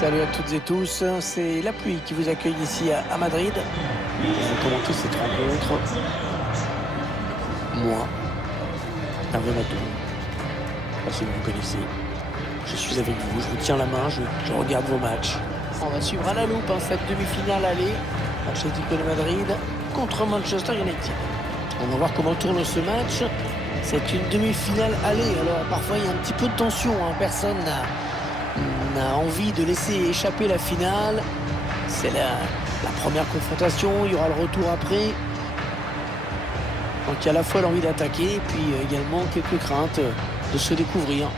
Salut à toutes et tous, c'est la pluie qui vous accueille ici à Madrid. Vous commentez cette rencontre. Moi, Hervé Matou, je sais pas si vous me connaissez. Je suis avec vous, je vous tiens la main, je regarde vos matchs. On va suivre à la loupe cette demi-finale aller, Atlético de Madrid contre Manchester United. On va voir comment tourne ce match. C'est une demi-finale aller, alors parfois il y a un petit peu de tension, personne n'a envie de laisser échapper la finale. C'est la première confrontation, il y aura le retour après. Donc il y a à la fois l'envie d'attaquer et puis également quelques craintes de se découvrir.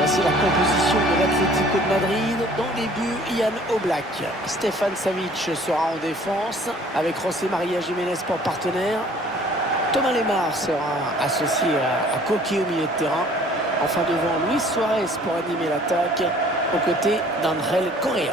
Voici la composition de l'Atlético de Madrid. Dans les buts, Jan Oblak. Stefan Savic sera en défense avec José María Jiménez pour partenaire. Thomas Lemar sera associé à Koke au milieu de terrain. Enfin devant Luis Suarez pour animer l'attaque aux côtés d'Angel Correa.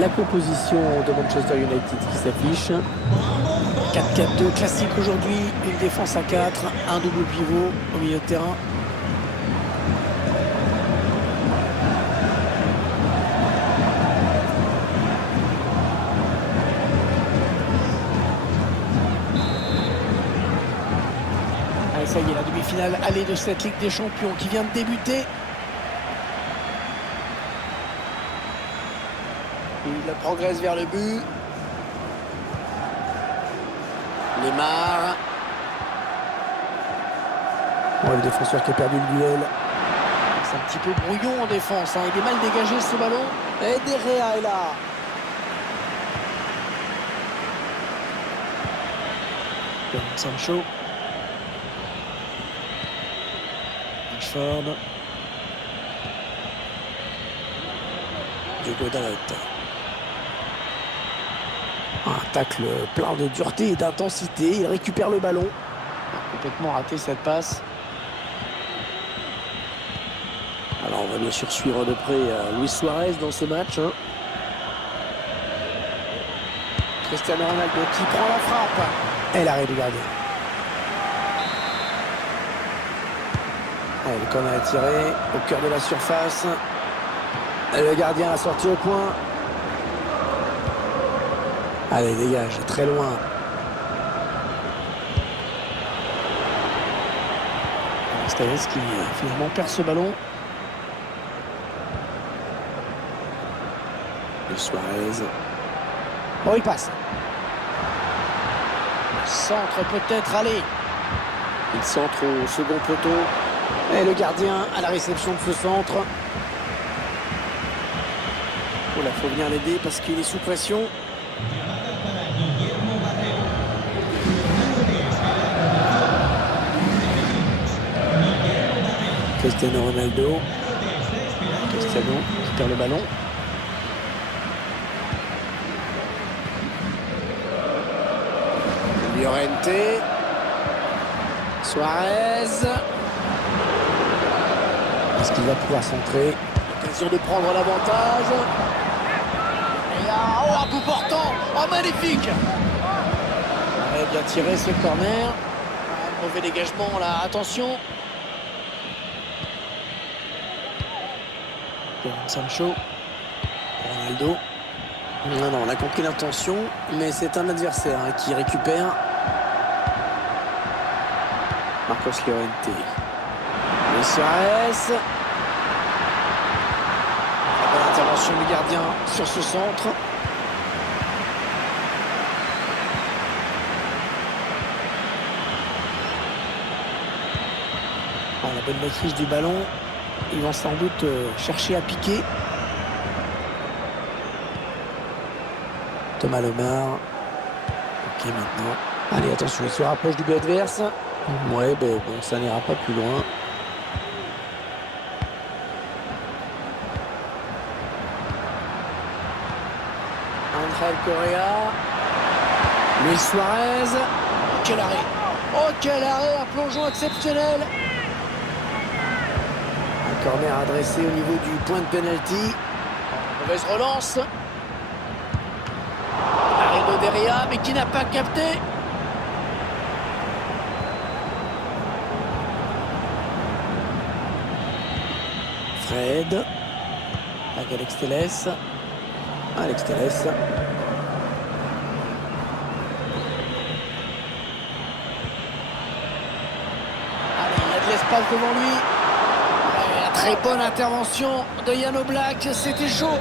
La composition de Manchester United qui s'affiche. 4-4-2 classique aujourd'hui, une défense à 4, un double pivot au milieu de terrain. Allez, ça y est, la demi-finale allée de cette Ligue des Champions qui vient de débuter. Il progresse vers le but. Lemar. Le défenseur qui a perdu le duel. C'est un petit peu brouillon en défense. Il est mal dégagé ce ballon. Et Derrea est là. Sancho. Rashford. Diogo Dalot. Un tacle plein de dureté et d'intensité. Il récupère le ballon. Complètement raté cette passe. Alors on va bien sûr suivre de près Luis Suarez dans ce match. Cristiano Ronaldo qui prend la frappe. Et l'arrêt du gardien. Allez, le corner est tiré au cœur de la surface. Et le gardien a sorti au point. Allez, dégage, très loin. Staves qui finalement perd ce ballon. Le Suarez. Oh, il passe. Le centre peut-être, allez. Il centre au second poteau. Et le gardien à la réception de ce centre. Oh là, faut venir l'aider parce qu'il est sous pression. Cristiano Ronaldo. Cristiano qui perd le ballon. Llorente. Suarez. Est-ce qu'il va pouvoir centrer? L'occasion de prendre l'avantage. Et là, oh, un bout portant. Oh, magnifique. Ouais, bien tiré ce corner. Mauvais dégagement là, attention. Sancho. Ronaldo. Non, non, on a compris l'intention, mais c'est un adversaire qui récupère. Marcos Llorente. Et Suarez. La bonne intervention du gardien sur ce centre. La bonne maîtrise du ballon. Ils vont sans doute chercher à piquer. Thomas Lemar. Ok, maintenant. Allez, attention, il se rapproche du but adverse. Ouais, ben bon, ça n'ira pas plus loin. Angel Correa. Luis Suarez. Quel arrêt! Oh, quel arrêt! Un plongeon exceptionnel! Un corner adressé au niveau du point de pénalty. Mauvaise relance. Arrigo Derrea, mais qui n'a pas capté. Fred. Avec Alex Telles. Alex Telles. Allez, il y a de l'espace devant lui. Très bonne intervention de Jan Oblak, c'était chaud.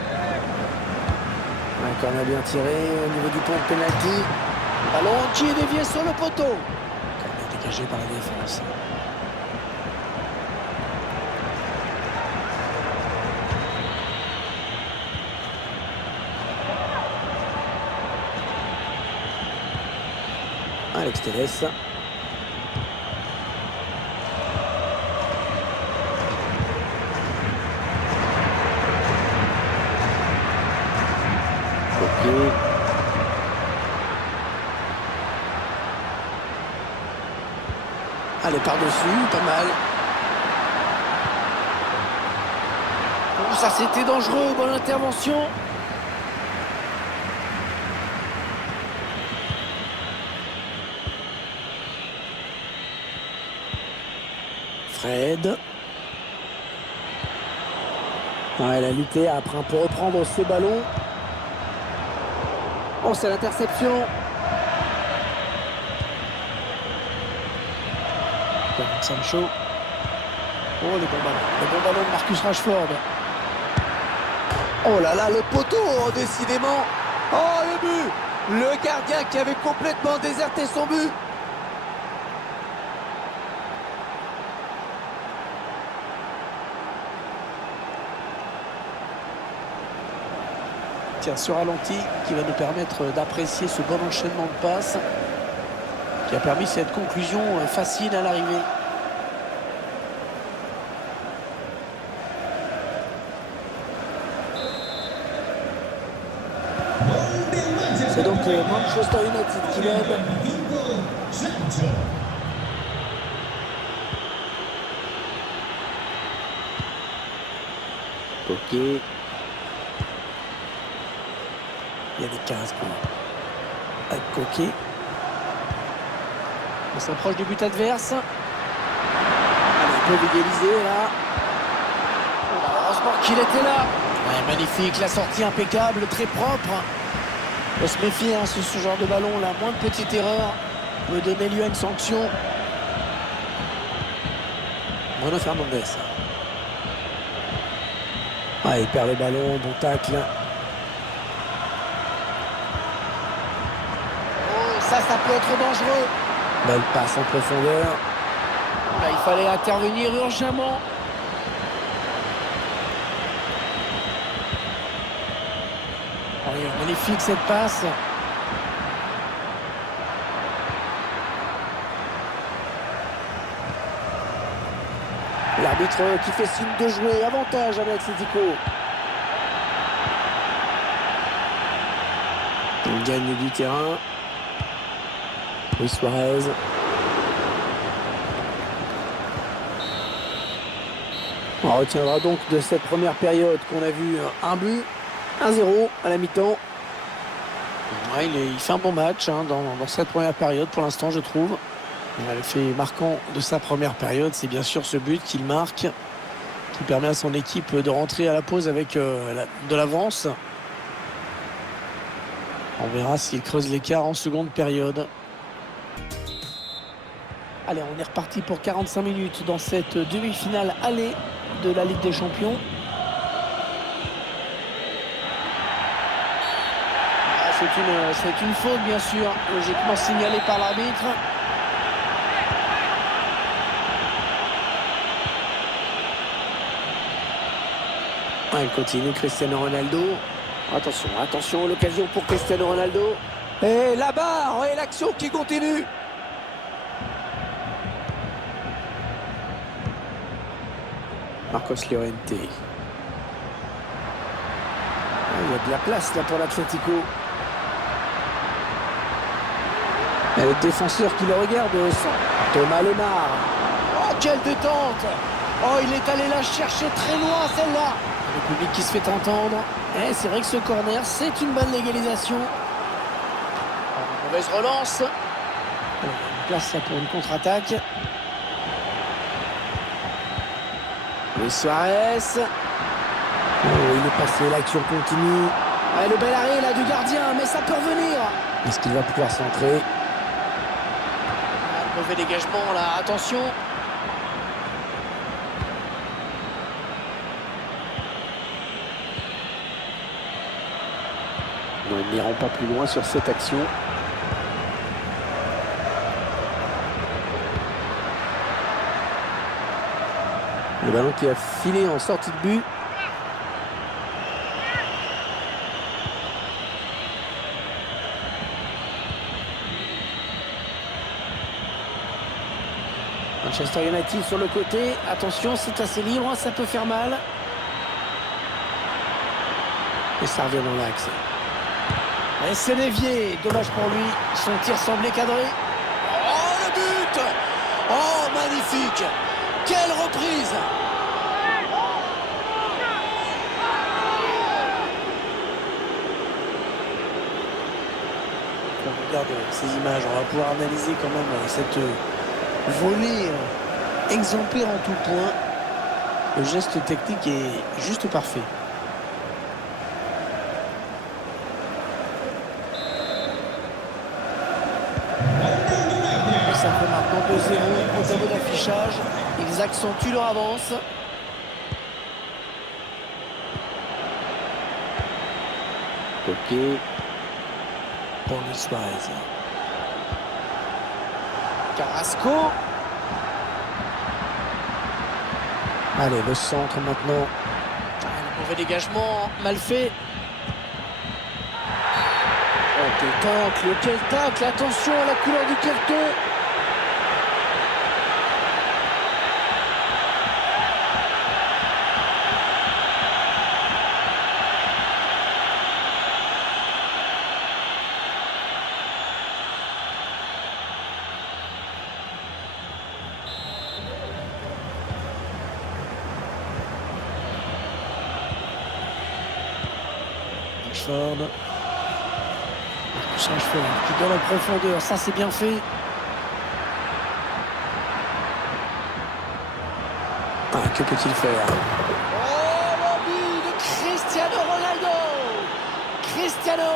Un corner bien tiré au niveau du point de pénalty. Ballon qui est dévié sur le poteau. Corner dégagé par la défense. Alex Telles. Allez, par-dessus, pas mal. Oh, ça c'était dangereux, bonne intervention. Fred. Ouais, elle a lutté après un peu reprendre ce ballon. Oh, c'est l'interception. Sancho. Oh, le bon ballon. Le bon ballon de Marcus Rashford. Oh là là, le poteau, oh, décidément. Oh, le but. Le gardien qui avait complètement déserté son but. Tiens, ce ralenti qui va nous permettre d'apprécier ce bon enchaînement de passes qui a permis cette conclusion facile à l'arrivée. C'est donc Manchester United qui mène. Ok. Il y a des 15 points. Avec Coquet. On s'approche du but adverse. Allez, ils peuvent égaliser là. Heureusement qu'il était là. Ouais, magnifique, la sortie impeccable, très propre. On se méfie sur ce genre de ballon, la moindre petite erreur peut donner lieu à une sanction. Bruno Fernandes. Ah, il perd le ballon, bon tacle. Oh, ça peut être dangereux. Belle passe en profondeur. Là, il fallait intervenir urgemment. Magnifique cette passe. L'arbitre qui fait signe de jouer. Avantage avec Atletico. On gagne du terrain. Luis Suarez. On retiendra donc de cette première période qu'on a vu un but. 1-0 à la mi-temps. Ouais, il fait un bon match dans cette première période pour l'instant, je trouve. Le fait marquant de sa première période, c'est bien sûr ce but qu'il marque, qui permet à son équipe de rentrer à la pause avec de l'avance. On verra s'il creuse l'écart en seconde période. Allez, on est reparti pour 45 minutes dans cette demi-finale aller de la Ligue des Champions. C'est une faute, bien sûr, logiquement signalée par l'arbitre. Il continue, Cristiano Ronaldo. Attention, attention, l'occasion pour Cristiano Ronaldo. Et la barre, et l'action qui continue. Marcos Llorente. Il y a de la place là pour l'Atlético. Et le défenseur qui le regarde, Thomas Lemar. Oh, quelle détente! Oh, il est allé la chercher très loin, celle-là. Le public qui se fait entendre. Et c'est vrai que ce corner, c'est une bonne légalisation. Mauvaise relance. Une place là pour une contre-attaque. Luis Suarez. Oh, il est passé, l'action continue. Ah, le bel arrêt là du gardien, mais ça peut revenir. Est-ce qu'il va pouvoir centrer? Mauvais dégagement là, attention. Nous n'irons pas plus loin sur cette action. Le ballon qui a filé en sortie de but. Manchester United sur le côté. Attention, c'est assez libre, ça peut faire mal. Et ça revient dans l'axe. Et c'est dévié. Dommage pour lui. Son tir semblait cadré. Oh, le but! Oh, magnifique! Quelle reprise! On regarde ces images. On va pouvoir analyser quand même cette volée exemplaire en tout point. Le geste technique est juste parfait. Ça fait maintenant 2-0 au tableau d'affichage. Ils accentuent leur avance. Ok. Pour Luis Suarez. Carrasco. Allez, le centre maintenant. Le mauvais dégagement, mal fait. Oh, quel tacle, attention à la couleur du carton. Rashford qui donne en profondeur, ça c'est bien fait. Ah, que peut-il faire? Oh, le but de Cristiano Ronaldo! Cristiano,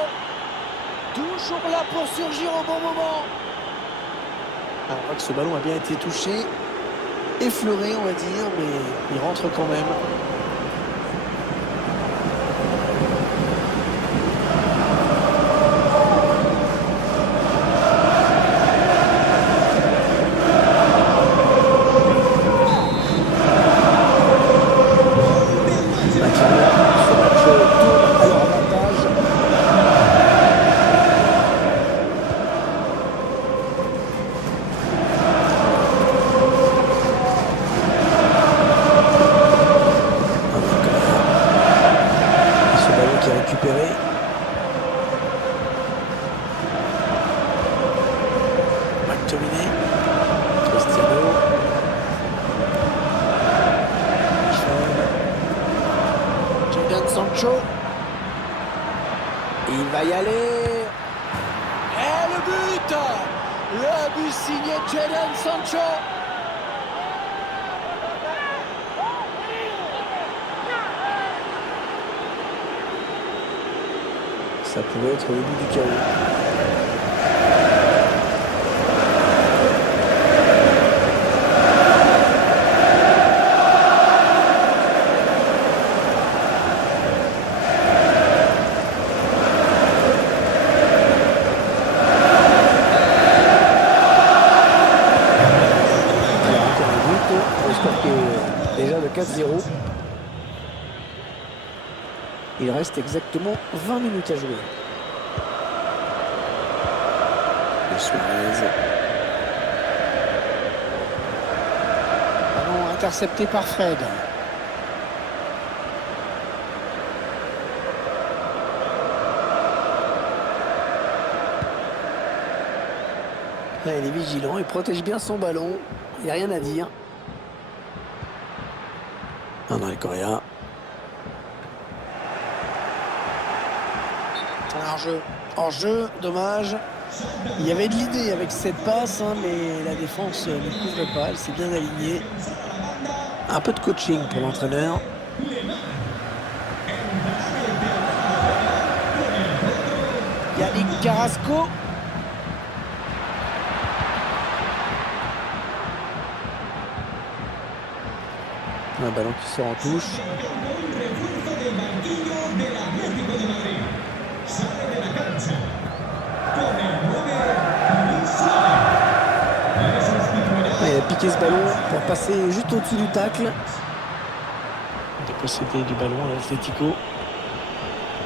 toujours là pour surgir au bon moment. Alors, on voit que ce ballon a bien été touché, effleuré on va dire, mais il rentre quand même. Récupéré. McTominay. Cristiano. Jadon Sancho. Il va y aller. Et le but! Le but signé Jadon Sancho. Ça pouvait être le début du chaos. Le score qui est déjà de 4-0. Il reste exactement 20 minutes à jouer. Le Suarez. Ballon intercepté par Fred. Là, il est vigilant, il protège bien son ballon. Il n'y a rien à dire. André Correa. En jeu, dommage. Il y avait de l'idée avec cette passe, hein, mais la défense ne couvre pas. Elle s'est bien alignée. Un peu de coaching pour l'entraîneur. Yannick Carrasco. Un ballon qui sort en touche. Il a piqué ce ballon pour passer juste au-dessus du tacle. Il a possédé du ballon à l'Atlético.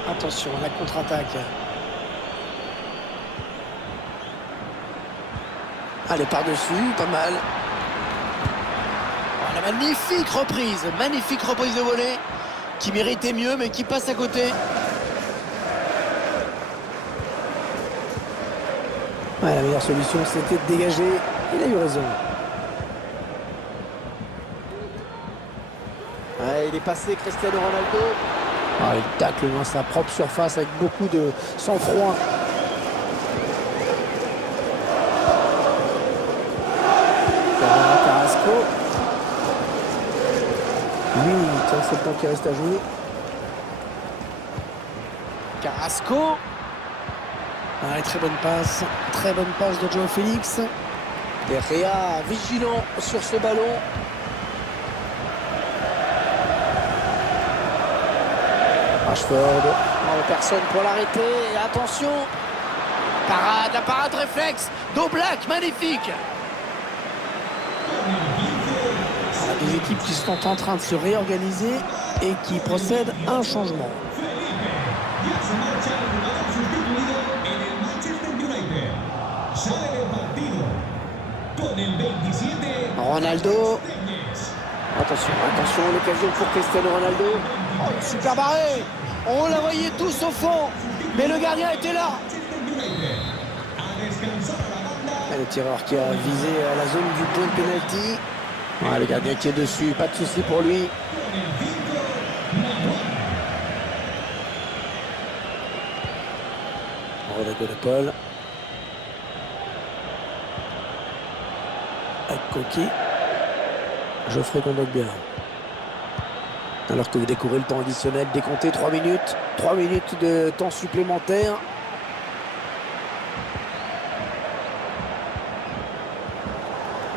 Attention à la contre-attaque. Allez, par-dessus, pas mal. La magnifique reprise de volée qui méritait mieux mais qui passe à côté. Ouais, la meilleure solution c'était de dégager. Il a eu raison. Ouais, il est passé Cristiano Ronaldo. Il tacle dans sa propre surface avec beaucoup de sang-froid. Carrasco. 8 minutes, c'est le temps qui reste à jouer. Carrasco. Très bonne passe de Joao Félix. De Gea vigilant sur ce ballon. Rashford. Personne pour l'arrêter. Et attention. La parade réflexe. d'Oblak, magnifique. Des équipes qui sont en train de se réorganiser et qui procèdent à un changement. Ronaldo. Attention, l'occasion pour Cristiano Ronaldo. Oh, super barré. On la voyait tous au fond, mais le gardien était là. Et le tireur qui a visé la zone du point de pénalty. Le gardien qui est dessus, pas de souci pour lui. Rodrigo de Paul. Avec Coquet. Geoffrey Kondogbia. Alors que vous découvrez le temps additionnel, décompté 3 minutes. 3 minutes de temps supplémentaire.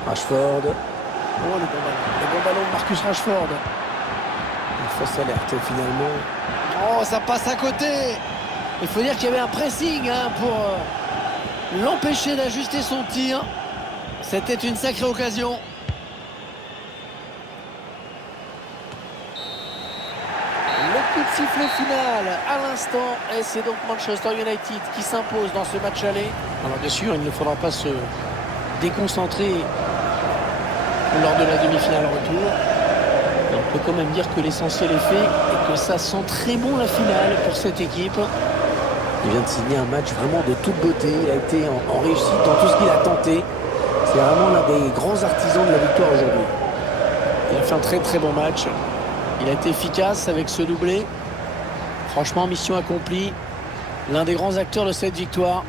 Rashford. Oh, le bon ballon de Marcus Rashford. Une fausse alerte finalement. Oh, ça passe à côté. Il faut dire qu'il y avait un pressing pour l'empêcher d'ajuster son tir. C'était une sacrée occasion. Le coup de sifflet final à l'instant. Et c'est donc Manchester United qui s'impose dans ce match aller. Alors bien sûr, il ne faudra pas se déconcentrer lors de la demi-finale retour. Mais on peut quand même dire que l'essentiel est fait et que ça sent très bon la finale pour cette équipe. Il vient de signer un match vraiment de toute beauté. Il a été en réussite dans tout ce qu'il a tenté. C'est vraiment l'un des grands artisans de la victoire aujourd'hui. Il a fait un très très bon match. Il a été efficace avec ce doublé. Franchement, mission accomplie. L'un des grands acteurs de cette victoire.